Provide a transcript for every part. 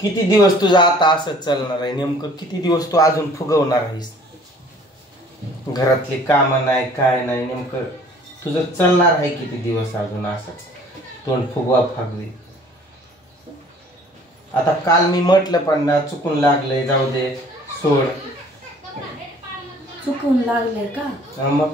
किती दिवस तुझं आता असंच चालणार आहे? नेमकं किती दिवस तू अजून फुगवणार आहेस? घरातली कामं नाही काय नाही, नेमकं तुझं चालणार आहे किती दिवस अजून असंच तोंड फुगवा फागवी? आता काल मी म्हटलं पण ना, चुकून लागलंय, जाऊ दे, सोड. चुकून लागले का? मग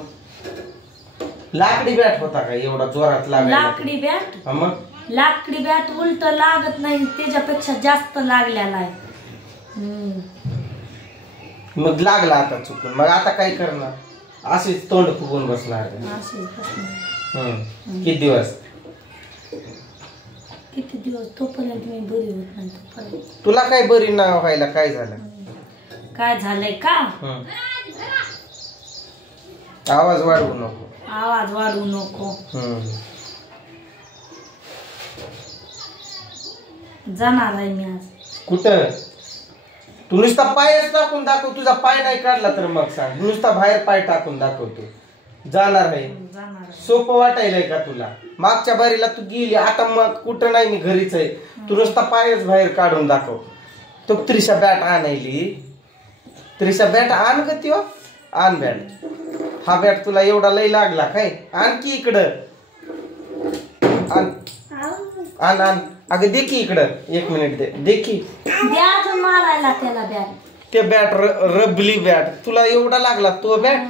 लाकडी बॅट होता का एवढा जोरात लागला? लाकडी बॅट? मग लाकडी बॅट उलट लागत नाही, त्याच्यापेक्षा जास्त लागलेला आहे. मग लागला आता चुकून, मग आता काय करणार? असेच तोंड फुगून बसणार. किती दिवस? किती दिवस? तोपर्यंत मी बरी होत नाही. तोपर्यंत तुला काय बरी ना व्हायला? काय झालं? काय झालंय का? आवाज वाढवू नको. आवाज वाढवू नको. जाणार आहे मी आज. कुठं? तू नुसता पायच टाकून दाखव. तुझा पाय नाही काढला तर मग सांग. नुसता बाहेर पाय टाकून दाखवतो. जाणार आहे? सोपं वाटायलंय का तुला? मागच्या बारीला तू गेली, आता मग कुठं नाही, मी घरीच आहे. तू नुसता पायच बाहेर काढून दाखव. तो त्रिशा बॅट आणायली. त्रिशा बॅट आण ग. त्यो आण बॅट. हा बॅट तुला एवढा लय लागला काय? आणखी इकडं आण आण आण. अगं दे की इकडं. 1 मिनिट दे की. मारायला त्याला बॅट. ते बॅट रबली बॅट तुला एवढा लागला तो बॅट?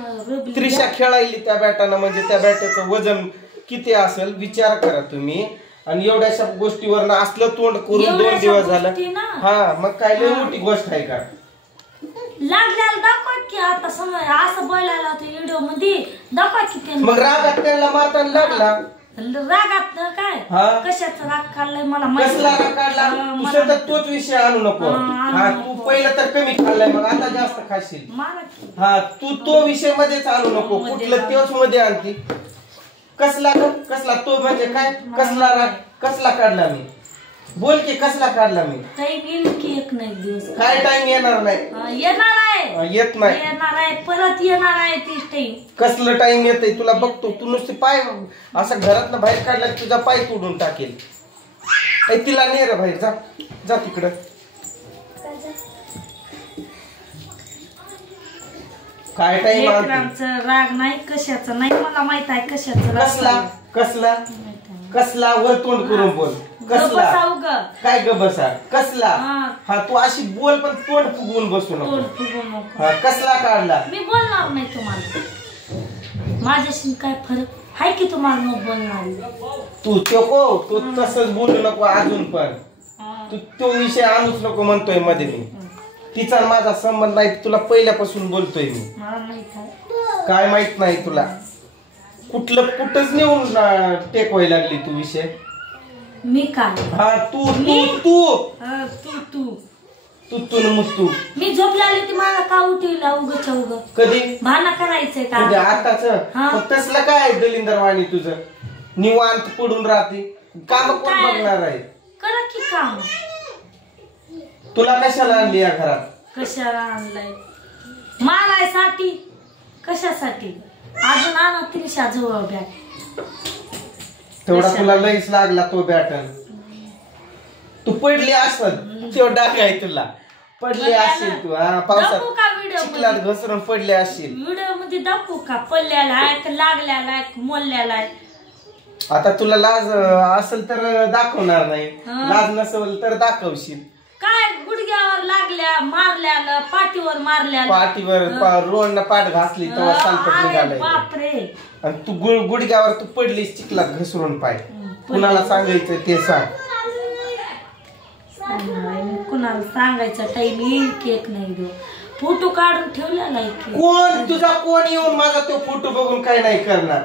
त्रिशा खेळायली त्या बॅटानं, म्हणजे त्या बॅटाचं वजन किती असेल विचार करा तुम्ही. आणि एवढ्याशा गोष्टीवर असलं तोंड करून 2 दिवस झालं. हा मग काय लय मोठी गोष्ट आहे का? लागल्याला दाखवा की. आता समज असं बोलायला होतं व्हिडिओ मध्ये, दाखवा की. मग रागात त्यांना मारताना लागला. रागात काय? कशाचा राग काढलाय मला माहिती? कसला राग काढला? तर तोच विषय आणू नको. हा तू पहिलं तर कमी खाल्लाय, मग आता जास्त खाशील. हा तू तो विषय मध्येच आणू नको. कुठलं तोच मध्ये आणती. कसला तो म्हणजे काय? कसला राग कसला काढला मी? बोल की कसला काढला मी? टाइम येईल की एक नाही दिवस. काय टाइम येणार नाही? येणार आहे. येत नाही. येणार आहे, परत येणार आहे तीच टाइम. कसलं टाइम येतंय तुला बघतो. तू नुसते पाय असं घरातनं बाहेर काढला तुझा पाय तोडून टाकेल. तिला नाही रे बाहेर. जा जा तिकडं. काय टाइम? राग नाही कशाचा नाही, मला माहित आहे कशाचा. कसला कसला कसला? वर तोंड करून बोल. कसला? काय ग बसा? कसला? हा तू अशी बोल पण तोंड फुगवून बसू नको. हा कसला काढला? मी बोलणार नाही तुम्हाला. माझ्याशी काय फरक आहे की तुम्हाला मग बोलणार? तू तो तसंच बोलू नको अजून पण. तू तो विषय आणूच नको म्हणतोय मध्ये मी. तिचा माझा संबंध नाही, तुला पहिल्यापासून बोलतोय मी. काय माहित नाही तुला? कुठंच नेऊन टेकवायला लागली तू विषय. मी काय? हा तू तू तू तू तू मी झोपला ती मला का उठवला उगच उग? कधी भाना करायचंय का? आताच तसलं काय दलिंदरवाणी तुझं? निवांत पडून राहते. काम कोण बघणार आहे? करा की काम. तुला कशाला आणली या घरात? कशाला आणलाय? मारायसाठी. कशासाठी? अजून आणा त्रिशा जवळ बॅट. तेवढा तुला लईच लागला तो बॅटन. तू पडली असल. तेवढा डाग आहे तुला. पडले असेल तू. पावसात चिखलात घसरून पडले असेल. व्हिडिओ मध्ये दाखवू का? पडल्याला आहे, लागल्याला आहे, मोडल्याला आहे. आता तुला लाज असेल तर दाखवणार नाही. लाज नसेल तर दाखवशील. काय गुडघ्यावर लागल्या, मारल्याला, पाठीवर मारल्या, पाठीवर रोडनं पाठ घासली तेव्हा सालपट निघालाय. बापरे. आणि तू गुडघ्यावर तू पडलीस चिखलात घसरून पाय. कुणाला सांगायचं ते सांग. कुणाला सांगायचा टाइम येईल केक नाही देऊ. फोटो काढून ठेवलेला आहे. कोण तुझा कोण येऊन माझा तो फोटो बघून काय नाही करणार?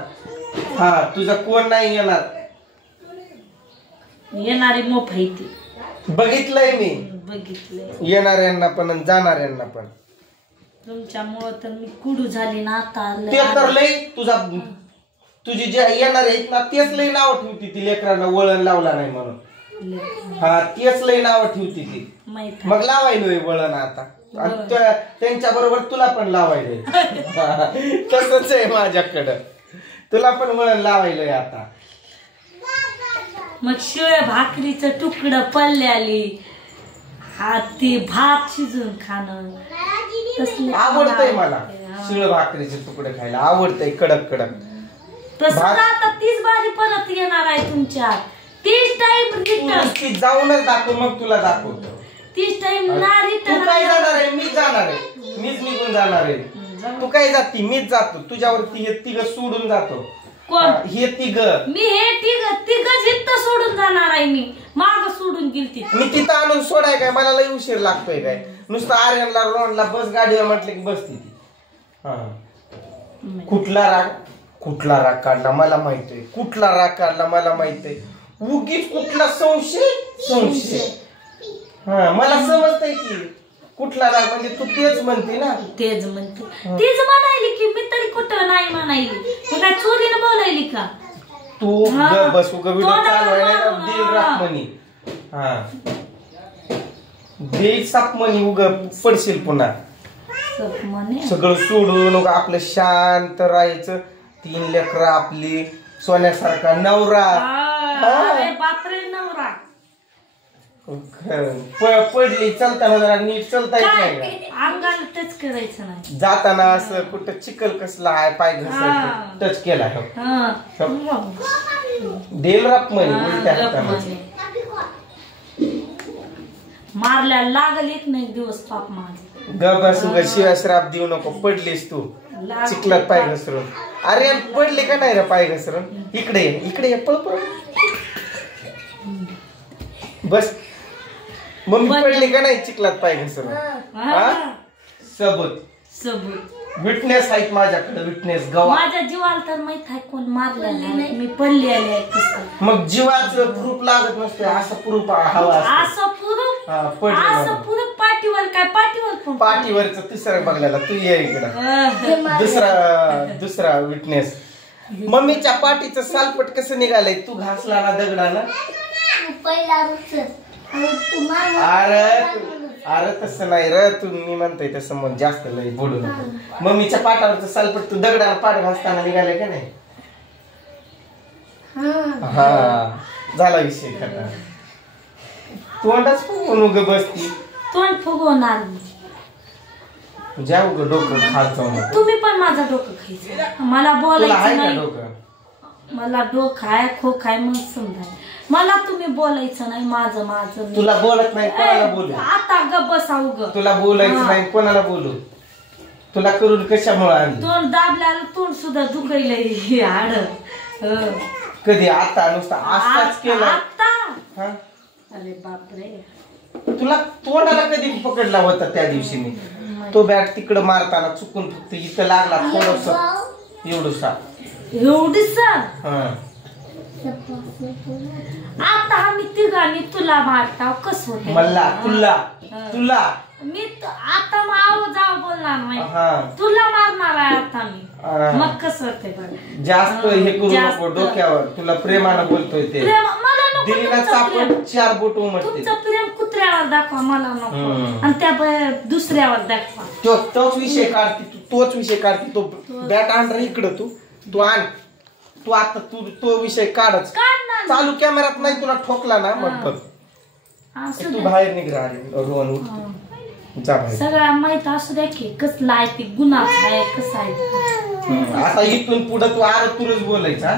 हा तुझा कोण नाही येणार. येणारी मोफ आहे ती. बघितलंय मी. बघितलंय. येणाऱ्यांना पण आणि जाणाऱ्यांना पण. तुमच्यामुळे तर मी कुडू झाली ना आता. ते तर लय तुझी जे येणार आहेत ना तेच लय नाव ठेवती ती. लेकरांना वळण लावला नाही म्हणून. हा तेच लय नाव ठेवती ती. मग लावायलोय वळण आता. त्यांच्या बरोबर तुला पण लावायलोय. तसंच आहे माझ्याकडं. तुला पण वळण लावायलोय आता. मग शिळे भाकरीचं तुकडं पडल्याली. हा ते भात शिजून खाणं तसले आवडतंय मला शिळ भाकरीचे तुकडे खायला आवडतंय कडक कडक तसं आता तीच बारी परत येणार आहे तुमच्या तीच टाइम रिटर्न ती जाऊनच दाखव मग तुला दाखवतो तीच टाइम ना तू रिटर्न काय जाणार आहे मीच जाणार आहे मीच निघून जाणार आहे तू काय जाती मीच जातो तुझ्यावरती हे तिघ सोडून जातो कोण हे तिघ मी हे तिघ जिद्द सोडून जाणार आहे मी माग सोडून गेलती मी तिथं आणून सोडाय काय मला लई उशीर लागतोय काय नुसतं आर्यनला रोहनला बस गाडीवर म्हटलं की बसती ती कुठला राग काढला मला माहितीये कुठला राग काढला मला माहितीये उगीच कुठला संशय हा मला समजतंय की कुठला राग म्हणजे तू तेच म्हणते ना तेच म्हणते तीच म्हणायली की मी तरी कुठं नाही म्हणायली तू काय चोरीनं बोलायली का तू बस उगा व्हिडिओ चालवायला दिल राख म्हणी हा दे साप म्हणी उग पडशील पुन्हा सगळं सोडून आपलं शांत राहायचं 3 लेकरं आपली सोन्यासारखा नवरा बापरे नवरा पडली चलताना जरा नीट चलता येत नाही अंगाला टच करायचं नाही जाताना असं कुठं चिखल कसला आहे पाय घसरत टच केला देल राप म्हणे उलट्या हाताने मारल्या लागल एक नाही दिवस पाप माझ गबस शिवाय श्राप देऊ नको पडलीस तू चिखलात पाय घसरून अरे पडले का नाही रे पाय घसरून इकडे ये पळ बस मम्मी पडली का नाही चिखलात पाय घसरून सबूत विटनेस आहेत माझ्याकडे विटनेस गवा माझ्या जीवाला तर माहित आहे कोण मारलेला मी पडली आले मग जीवाचं प्रूफ लागत नसते असं प्रूफ हवा असं पुरूफ पाठीवर काय पाठीवरच तिसरा बघलेला तू ये इकडं दुसरा विटनेस मम्मीच्या पाठीचं सालपट कसं निघालंय तू घासला ना दगडाला अरे तसं नाही र तू मी म्हणतोय तसं मग जास्त लई बोलू नको मम्मीच्या पाठावरचं सालपट तू दगडाला पाठ घासताना निघालाय का नाही हा झाला विषय खरा तोंडच फुगवून उग बसती तोंड फुगवणार ज्या उग डोकं खात जाऊ तुम्ही पण माझं डोकं खायचं मला बोलायचं नाही मला डोकं आहे खोक आहे मग समजाय मला तुम्ही बोलायचं नाही माझं तुला बोलत नाही कोणाला बोलू आता ग बसा उग तुला बोलायचं नाही कोणाला बोलू तुला करून कशामुळे आणली तोंड दाबल्याला तोंड सुद्धा दुखायला हे हाड कधी आता नुसता आताच केला आता अरे बापरे तुला तोंडाला कधी पकडला होता त्या दिवशी मी तो बॅट तिकडं मारताना चुकून फक्त इथं लागला थोडस एवढसा आता आम्ही तिघांनी तुला मारता कसं होत मला तुला मी आता माव जाव बोलणार नाही तुला मारणार आहे आता मी मग कसं होतंय बघ जास्त हे करू नको डोक्यावर तुला प्रेमानं बोलतोय ते दिलीला चापण 4 बोट उमटते तुमचं प्रेम कुत्र्यावर दाखवा मला नको आणि त्या दुसऱ्यावर दाखवा तोच विषय काढते तो बॅट आण रे इकडं तू आण तू आता तो विषय काढच चालू कॅमेरात नाही तुला ठोकला ना मग बघ तू बाहेर निघ रोहन जा बाहेर सगळ्या माहित असू द्या की कसला आहे ते गुन्हा आहे कसा आहे आता इथून पुढे तू आरतुरच बोलायचा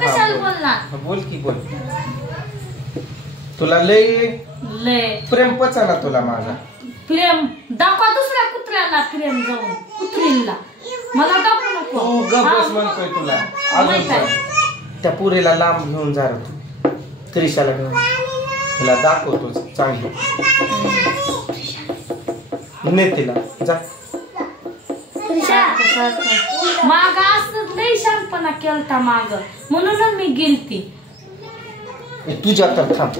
कशाला बोलणार बोल की बोल तुला लय प्रेम पचाना तुला माझा प्रेम दाखवा दुसऱ्या कुत्र्याला प्रेम जाऊन कुत्रीला मला दाखवू नको तू गबस म्हणतोय तुला अजून त्या पुरीला लांब घेऊन जा रे तू त्रिशाला घेऊन तिला दाखवतो चांगली नेतीला जा माग असं लई शांतपणा केलता माग म्हणून मी गेलती तुझ्या तर थांब